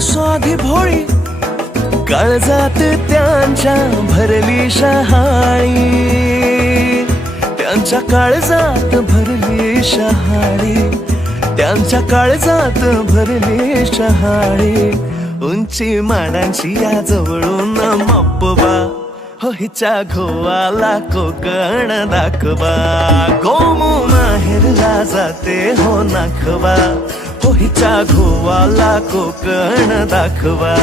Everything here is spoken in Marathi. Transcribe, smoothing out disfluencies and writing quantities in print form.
स्वाधी भोळी, काळजात त्यांच्या भरली शहाळी, त्यांच्या काळजात भरली शहाळी, त्यांच्या काळजात भरली शहाळी. उंची माडांची या जवळून मप्पबा, हो हिच्या घोवाला कोकण दाखवा. गोमू माहेरला जाते हो नाखवा, हो हिच्या घोवाला कोकण दाखवा.